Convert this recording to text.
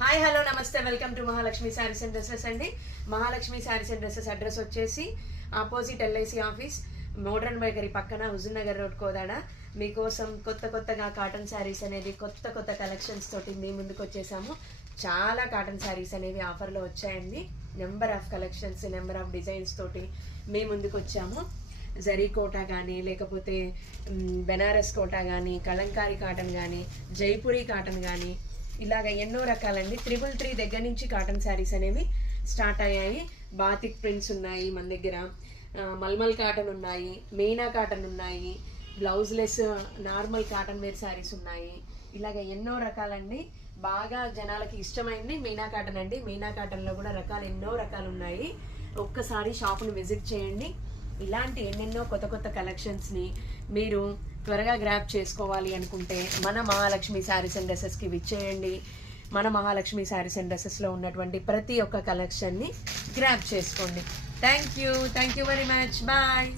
Hi hello నమస్తే welcome to Mahalakshmi saris and dresses అండి. Mahalakshmi saris and dresses address వచ్చేసి opposite LIC office, modern bakery పక్కన, Huzur Nagar road, Kodad. మీకోసం కొత్తగా కాటన్ శారీస్ అనేది కొత్త కలెక్షన్స్ తోటి మీ ముందుకు వచ్చేసాము. చాలా కాటన్ శారీస్ అనేవి ఆఫర్లో వచ్చాయండి. Number of collections, number of designs తోటి మీ ముందుకు వచ్చాము. జరీ కోటా కానీ, లేకపోతే బెనారస్ కోటా కానీ, కలంకారీ కాటన్ కానీ, జైపూరి కాటన్ కానీ, ఇలాగ ఎన్నో రకాలండి. 333 దగ్గర నుంచి కాటన్ శారీస్ అనేవి స్టార్ట్ అయ్యాయి. బాతిక్ ప్రింట్స్ ఉన్నాయి మన దగ్గర, మల్మల్ కాటన్ ఉన్నాయి, మీనా కాటన్ ఉన్నాయి, బ్లౌజ్లెస్ నార్మల్ కాటన్ వేర్ శారీస్ ఉన్నాయి. ఇలాగ ఎన్నో రకాలండి. బాగా జనాలకి ఇష్టమైంది మీనా కాటన్ అండి. మీనా కాటన్లో కూడా ఎన్నో రకాలు ఉన్నాయి. ఒక్కసారి షాప్ని విజిట్ చేయండి. ఇలాంటి ఎన్నెన్నో కొత్త కలెక్షన్స్ని మీరు త్వరగా గ్రాప్ చేసుకోవాలి అనుకుంటే మన మహాలక్ష్మి శారీస్ అండ్ డ్రెస్సెస్కి విచ్చేయండి. మన మహాలక్ష్మి శారీస్ అండ్ డ్రెస్సెస్లో ఉన్నటువంటి ప్రతి ఒక్క కలెక్షన్ని గ్రాప్ చేసుకోండి. Thank you very much. Bye.